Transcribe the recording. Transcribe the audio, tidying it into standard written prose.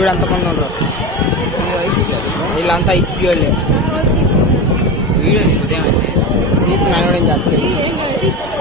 చూడు ఎంతమంది ఉండరు. వీళ్ళంతా ఇస్పీ వాళ్ళే. వీడియో ఉదయం అయితే చేస్తున్నాను చేస్తాను.